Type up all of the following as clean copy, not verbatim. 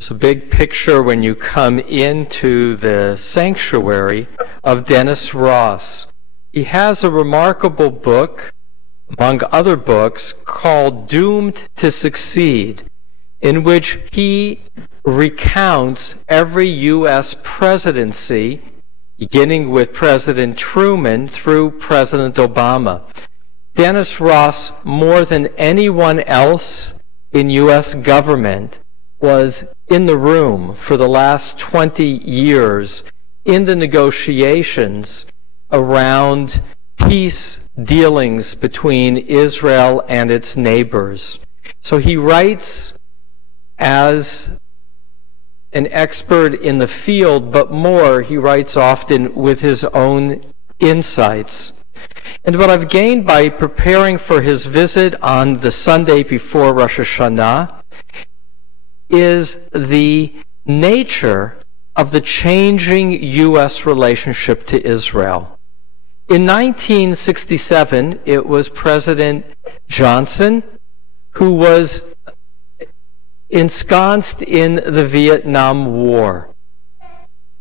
There's a big picture when you come into the sanctuary of Dennis Ross. He has a remarkable book, among other books, called Doomed to Succeed, in which he recounts every U.S. presidency, beginning with President Truman through President Obama. Dennis Ross, more than anyone else in U.S. government, was in the room for the last 20 years in the negotiations around peace dealings between Israel and its neighbors. So he writes as an expert in the field, but more, he writes often with his own insights. And what I've gained by preparing for his visit on the Sunday before Rosh Hashanah is the nature of the changing U.S. relationship to Israel. In 1967, it was President Johnson who was ensconced in the Vietnam War.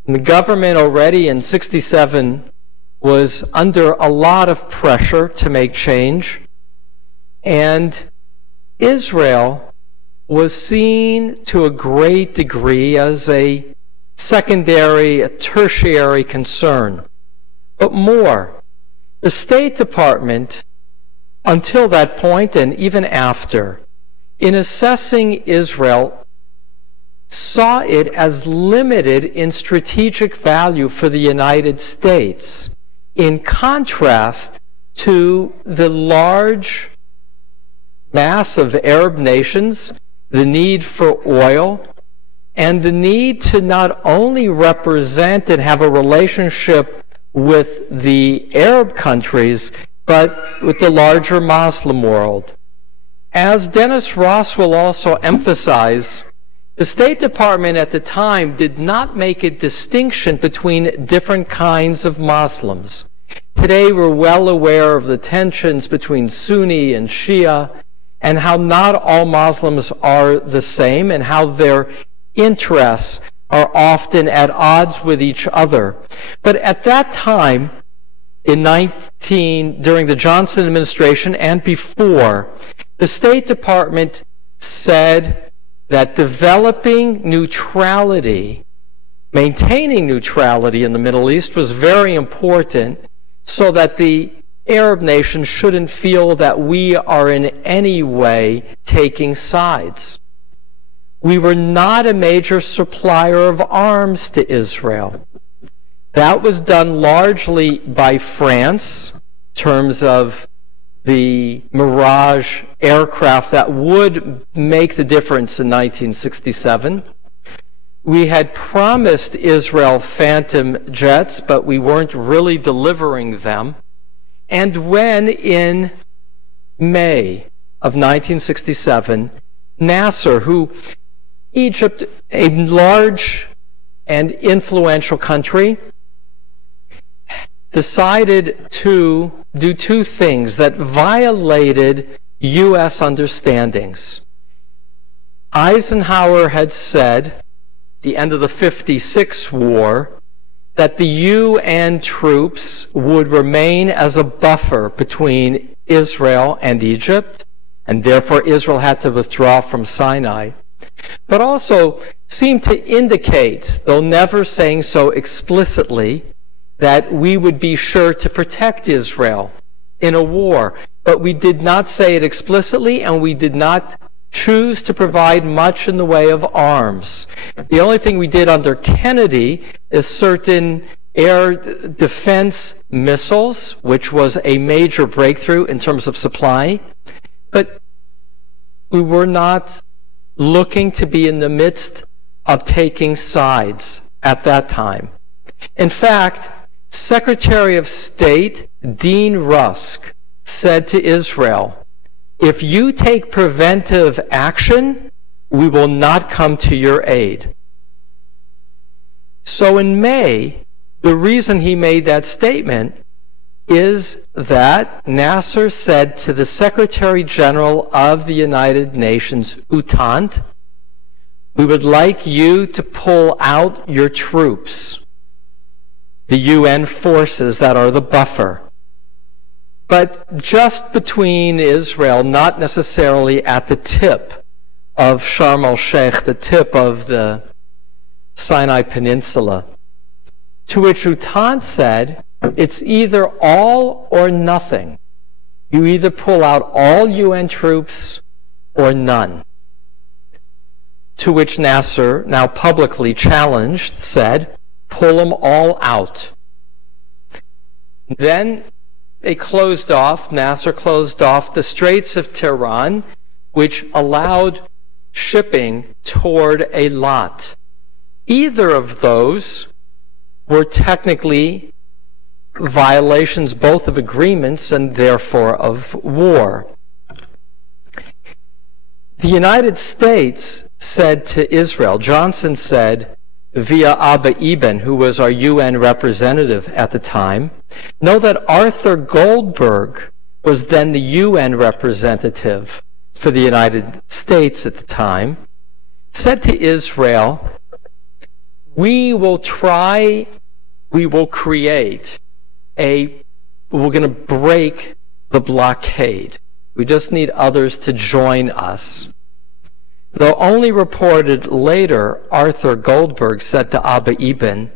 And the government already in 1967 was under a lot of pressure to make change, and Israel was seen to a great degree as a secondary, a tertiary concern. But more, the State Department, until that point and even after, in assessing Israel, saw it as limited in strategic value for the United States, in contrast to the large mass of Arab nations, the need for oil, and the need to not only represent and have a relationship with the Arab countries, but with the larger Muslim world. As Dennis Ross will also emphasize, the State Department at the time did not make a distinction between different kinds of Muslims. Today we're well aware of the tensions between Sunni and Shia, and how not all Muslims are the same, and how their interests are often at odds with each other. But at that time, during the Johnson administration and before, the State Department said that developing neutrality, maintaining neutrality in the Middle East was very important, so that the Arab nations shouldn't feel that we are in any way taking sides. We were not a major supplier of arms to Israel. That was done largely by France, in terms of the Mirage aircraft that would make the difference in 1967. We had promised Israel Phantom jets, but we weren't really delivering them. And when in May of 1967, Nasser, who Egypt, a large and influential country, decided to do two things that violated U.S. understandings. Eisenhower had said, at the end of the '56 war, that the UN troops would remain as a buffer between Israel and Egypt, and therefore Israel had to withdraw from Sinai, but also seemed to indicate, though never saying so explicitly, that we would be sure to protect Israel in a war. But we did not say it explicitly, and we did not choose to provide much in the way of arms. The only thing we did under Kennedy is certain air defense missiles, which was a major breakthrough in terms of supply. But we were not looking to be in the midst of taking sides at that time. In fact, Secretary of State Dean Rusk said to Israel, "If you take preventive action, we will not come to your aid." So in May, the reason he made that statement is that Nasser said to the Secretary General of the United Nations, Utant, We would like you to pull out your troops, the UN forces that are the buffer, but just between Israel, not necessarily at the tip of Sharm el-Sheikh, the tip of the Sinai Peninsula. To which Utan said, it's either all or nothing. You either pull out all UN troops or none. To which Nasser, now publicly challenged, said, pull them all out. Then they closed off, Nasser closed off the Straits of Tehran, which allowed shipping toward Eilat. Either of those were technically violations both of agreements and therefore of war. The United States said to Israel, Johnson said via Abba Eban, who was our UN representative at the time, know that Arthur Goldberg was then the UN representative for the United States at the time, said to Israel, we're going to break the blockade. We just need others to join us. Though only reported later, Arthur Goldberg said to Abba Eban,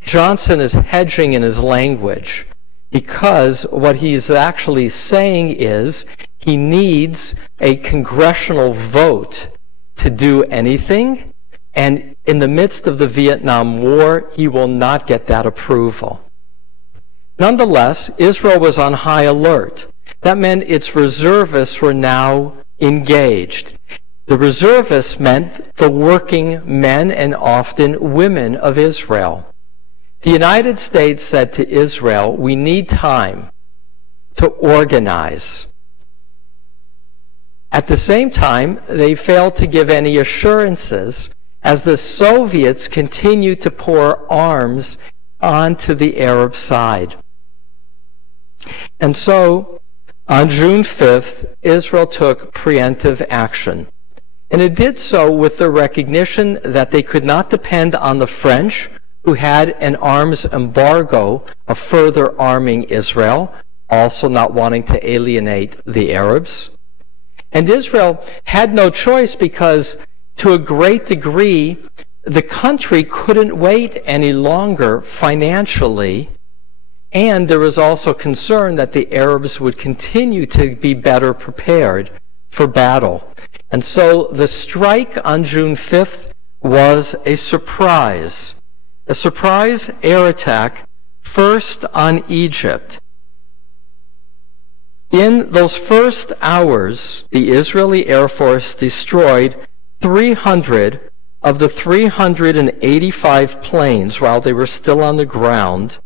Johnson is hedging in his language because what he's actually saying is he needs a congressional vote to do anything, and in the midst of the Vietnam War, he will not get that approval. Nonetheless, Israel was on high alert. That meant its reservists were now engaged. The reservists meant the working men and often women of Israel. The United States said to Israel, we need time to organize. At the same time, they failed to give any assurances as the Soviets continued to pour arms onto the Arab side. And so, on June 5th, Israel took preemptive action. And it did so with the recognition that they could not depend on the French, who had an arms embargo of further arming Israel, also not wanting to alienate the Arabs. And Israel had no choice because, to a great degree, the country couldn't wait any longer financially. And there was also concern that the Arabs would continue to be better prepared for battle. And so the strike on June 5th was a surprise air attack, first on Egypt. In those first hours, the Israeli Air Force destroyed 300 of the 385 planes while they were still on the ground.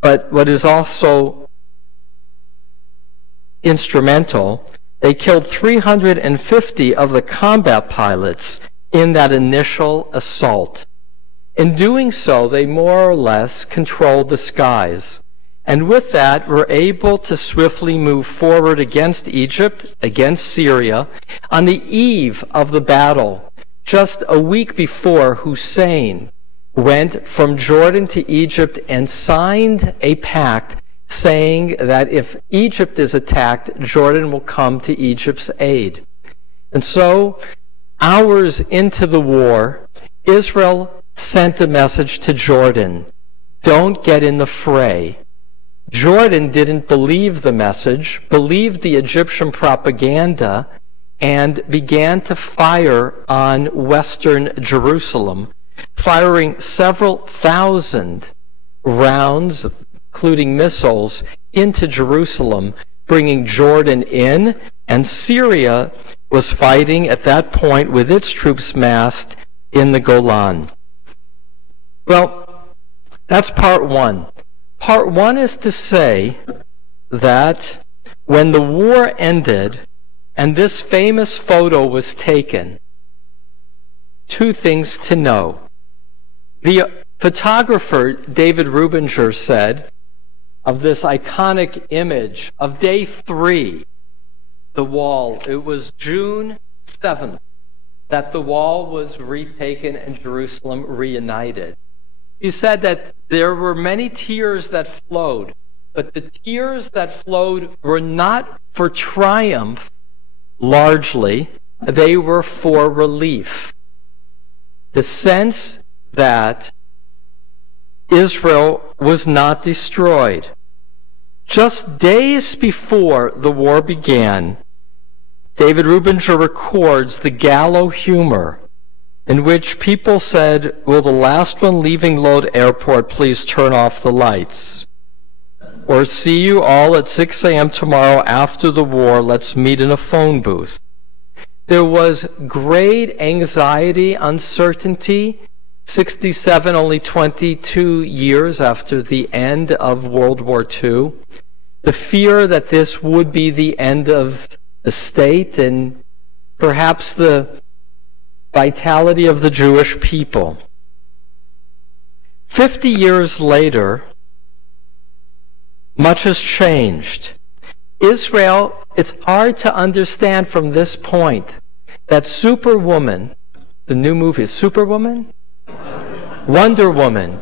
But what is also instrumental, they killed 350 of the combat pilots in that initial assault. In doing so, they more or less controlled the skies. And with that, were able to swiftly move forward against Egypt, against Syria, on the eve of the battle. Just a week before, Hussein went from Jordan to Egypt and signed a pact saying that if Egypt is attacked, Jordan will come to Egypt's aid. And so, hours into the war, Israel sent a message to Jordan, don't get in the fray. Jordan didn't believe the message, believed the Egyptian propaganda, and began to fire on western Jerusalem, firing several thousand rounds, including missiles, into Jerusalem, bringing Jordan in, and Syria was fighting at that point with its troops massed in the Golan. Well, that's part one. Part one is to say that when the war ended and this famous photo was taken, two things to know. The photographer, David Rubinger, said of this iconic image of day 3, the wall, it was June 7th, that the wall was retaken and Jerusalem reunited. He said that there were many tears that flowed, but the tears that flowed were not for triumph, largely. They were for relief. The sense that Israel was not destroyed. Just days before the war began, David Rubinger records the gallow humor in which people said, "Will the last one leaving Lod Airport please turn off the lights?" Or, "See you all at 6 a.m. tomorrow after the war. Let's meet in a phone booth." There was great anxiety, uncertainty. 67, only 22 years after the end of World War II. The fear that this would be the end of the state and perhaps the vitality of the Jewish people. 50 years later, much has changed. Israel, it's hard to understand from this point that Superwoman, the new movie, Superwoman? Wonder Woman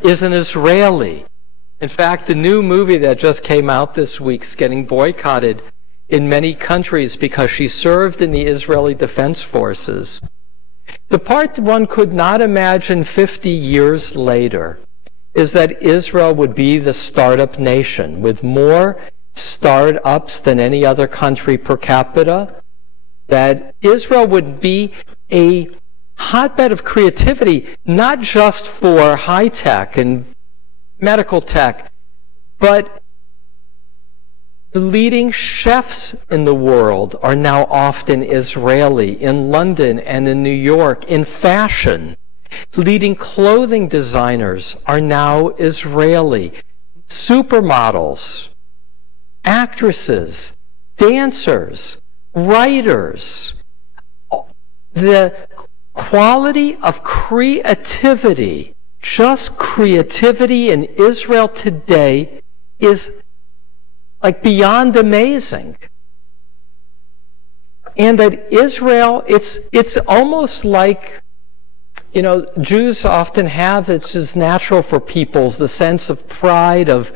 is an Israeli. In fact, the new movie that just came out this week is getting boycotted in many countries because she served in the Israeli Defense Forces. The part one could not imagine 50 years later is that Israel would be the startup nation with more startups than any other country per capita, that Israel would be a hotbed of creativity, not just for high tech and medical tech, but the leading chefs in the world are now often Israeli, in London and in New York, in fashion. Leading clothing designers are now Israeli. Supermodels, actresses, dancers, writers. The quality of creativity, just creativity in Israel today, is like beyond amazing. And that Israel, it's almost like, you know, Jews often have, it's just natural for peoples, the sense of pride, of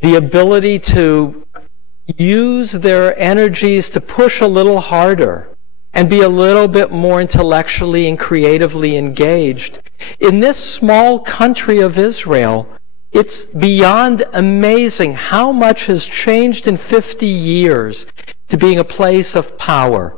the ability to use their energies to push a little harder and be a little bit more intellectually and creatively engaged. In this small country of Israel, it's beyond amazing how much has changed in 50 years to being a place of power.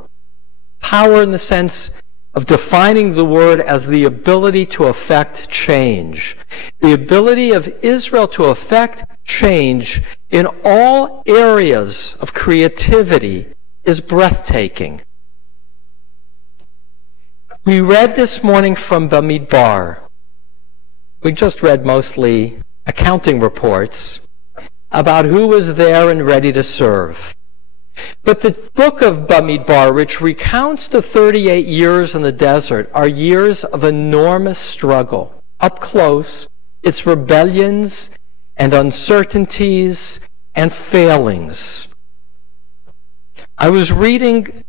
Power in the sense of defining the word as the ability to affect change. The ability of Israel to affect change in all areas of creativity is breathtaking. We read this morning from Bamidbar. We just read mostly accounting reports about who was there and ready to serve. But the book of Bamidbar, which recounts the 38 years in the desert, are years of enormous struggle. Up close, it's rebellions and uncertainties and failings. I was reading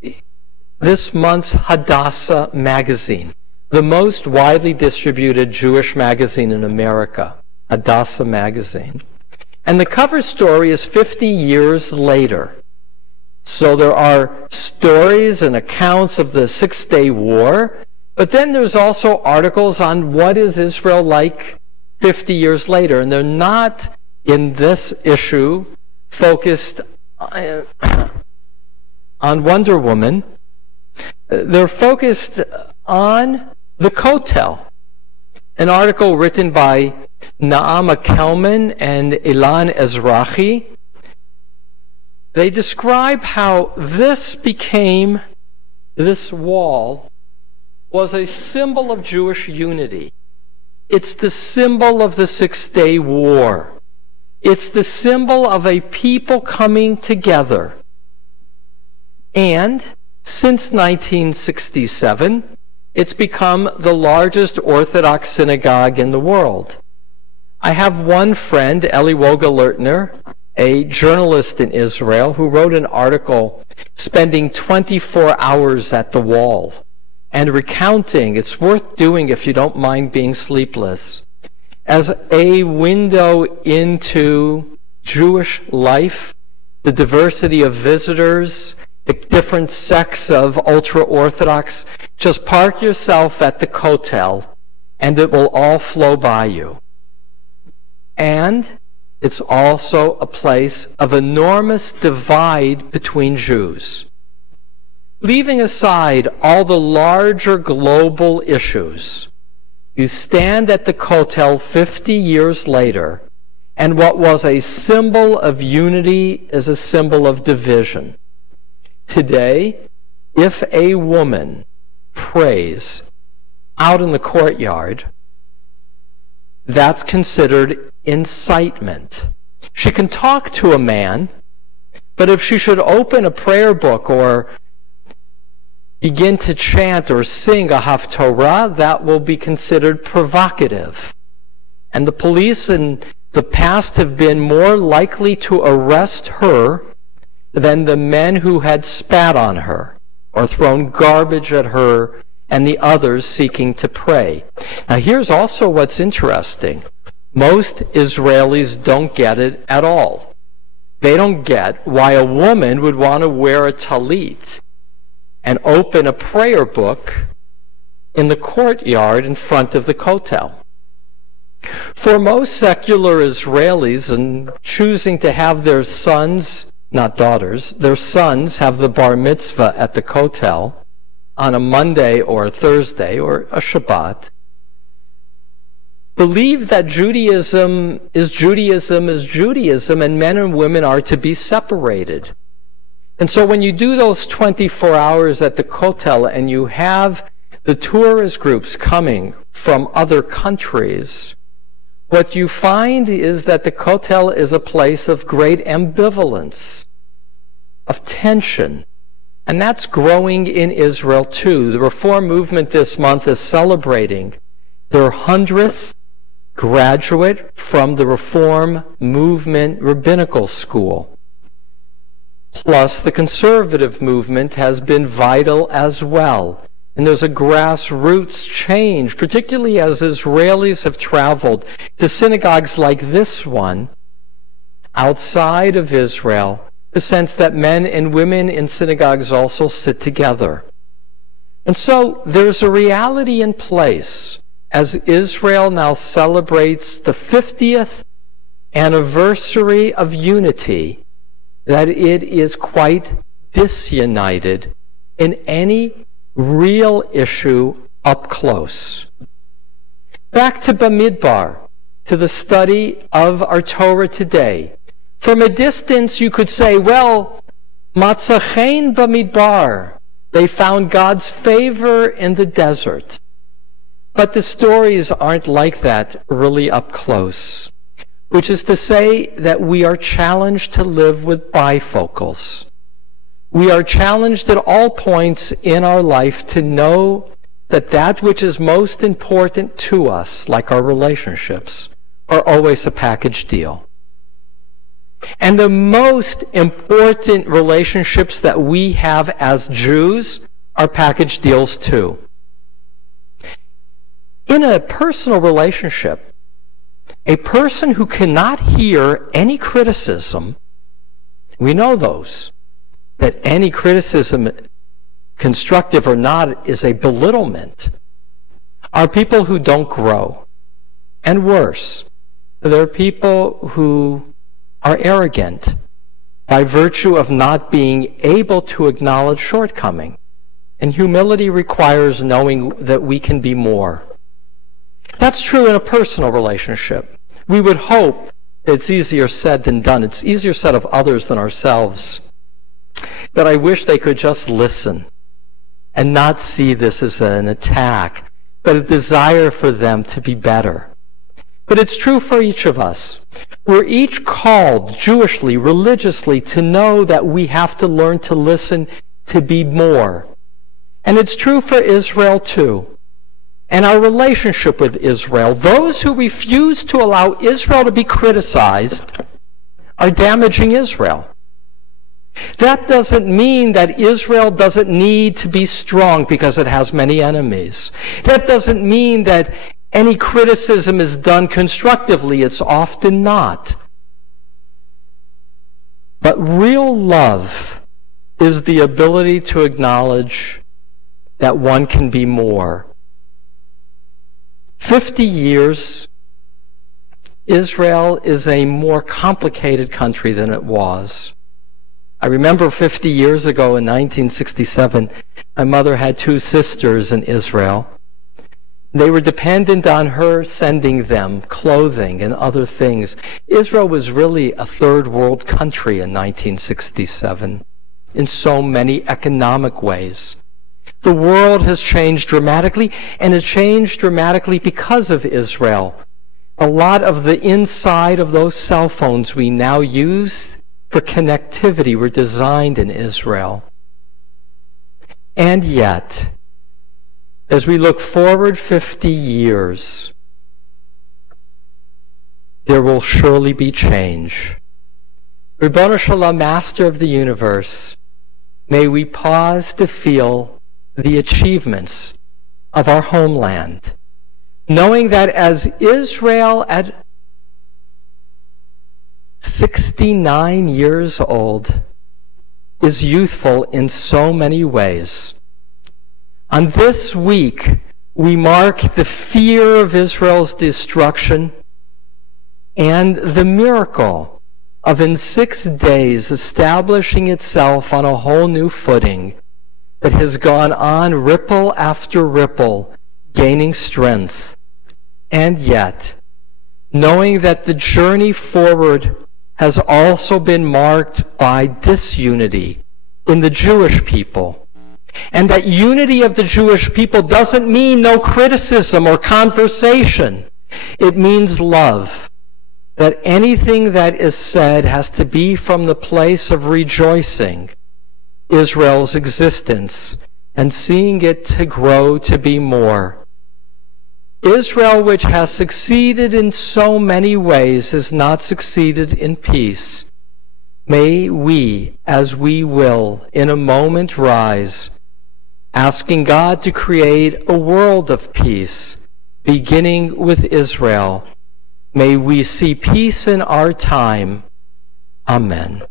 this month's Hadassah magazine, the most widely distributed Jewish magazine in America, Hadassah magazine. And the cover story is 50 years later. So there are stories and accounts of the SixDay War, but then there's also articles on what is Israel like 50 years later. And they're not, in this issue, focused on Wonder Woman. They're focused on the Kotel, an article written by Naama Kelman and Ilan Ezrahi. They describe how this wall was a symbol of Jewish unity. It's the symbol of the Six-Day War. It's the symbol of a people coming together. And since 1967, it's become the largest Orthodox synagogue in the world. I have one friend, Elie Wogelertner, a journalist in Israel, who wrote an article spending 24 hours at the wall and recounting, it's worth doing if you don't mind being sleepless, as a window into Jewish life, the diversity of visitors, the different sects of ultra-Orthodox. Just park yourself at the Kotel, and it will all flow by you. And it's also a place of enormous divide between Jews. Leaving aside all the larger global issues, you stand at the Kotel 50 years later, and what was a symbol of unity is a symbol of division. Today, if a woman prays out in the courtyard, that's considered incitement. She can talk to a man, but if she should open a prayer book or begin to chant or sing a haftorah, that will be considered provocative. And the police in the past have been more likely to arrest her than the men who had spat on her or thrown garbage at her and the others seeking to pray. Now here's also what's interesting. Most Israelis don't get it at all. They don't get why a woman would want to wear a talit and open a prayer book in the courtyard in front of the Kotel. For most secular Israelis, and choosing to have their sons, not daughters, their sons have the bar mitzvah at the Kotel on a Monday or a Thursday or a Shabbat, believe that Judaism is Judaism, and men and women are to be separated. And so when you do those 24 hours at the Kotel and you have the tourist groups coming from other countries, what you find is that the Kotel is a place of great ambivalence, of tension. And that's growing in Israel too. The Reform movement this month is celebrating their 100th graduate from the Reform movement rabbinical school. Plus, the conservative movement has been vital as well. And there's a grassroots change, particularly as Israelis have traveled to synagogues like this one outside of Israel, the sense that men and women in synagogues also sit together. And so there's a reality in place as Israel now celebrates the 50th anniversary of unity, that it is quite disunited in any real issue up close. Back to Bamidbar, to the study of our Torah today. From a distance, you could say, well, Matzachein Bamidbar, they found God's favor in the desert. But the stories aren't like that really up close, which is to say that we are challenged to live with bifocals. We are challenged at all points in our life to know that that which is most important to us, like our relationships, are always a package deal. And the most important relationships that we have as Jews are package deals too. In a personal relationship, a person who cannot hear any criticism, we know those, that any criticism, constructive or not, is a belittlement, are people who don't grow. And worse, there are people who are arrogant by virtue of not being able to acknowledge shortcoming. And humility requires knowing that we can be more. That's true in a personal relationship. We would hope it's easier said than done. It's easier said of others than ourselves. But I wish they could just listen and not see this as an attack, but a desire for them to be better. But it's true for each of us. We're each called Jewishly, religiously, to know that we have to learn to listen, to be more. And it's true for Israel too. And our relationship with Israel, those who refuse to allow Israel to be criticized are damaging Israel. That doesn't mean that Israel doesn't need to be strong because it has many enemies. That doesn't mean that any criticism is done constructively. It's often not. But real love is the ability to acknowledge that one can be more. 50 years, Israel is a more complicated country than it was. I remember 50 years ago in 1967, my mother had 2 sisters in Israel. They were dependent on her sending them clothing and other things. Israel was really a third world country in 1967 in so many economic ways. The world has changed dramatically, and it changed dramatically because of Israel. A lot of the inside of those cell phones we now use for connectivity were designed in Israel. And yet, as we look forward 50 years, there will surely be change. Ribono Shalom, Master of the universe, may we pause to feel the achievements of our homeland, knowing that as Israel at 69 years old is youthful in so many ways. On this week, we mark the fear of Israel's destruction and the miracle of in 6 days establishing itself on a whole new footing that has gone on ripple after ripple, gaining strength. And yet, knowing that the journey forward has also been marked by disunity in the Jewish people. And that unity of the Jewish people doesn't mean no criticism or conversation. It means love. That anything that is said has to be from the place of rejoicing Israel's existence and seeing it to grow to be more. Israel, which has succeeded in so many ways, has not succeeded in peace. May we, as we will, in a moment rise, asking God to create a world of peace, beginning with Israel. May we see peace in our time. Amen.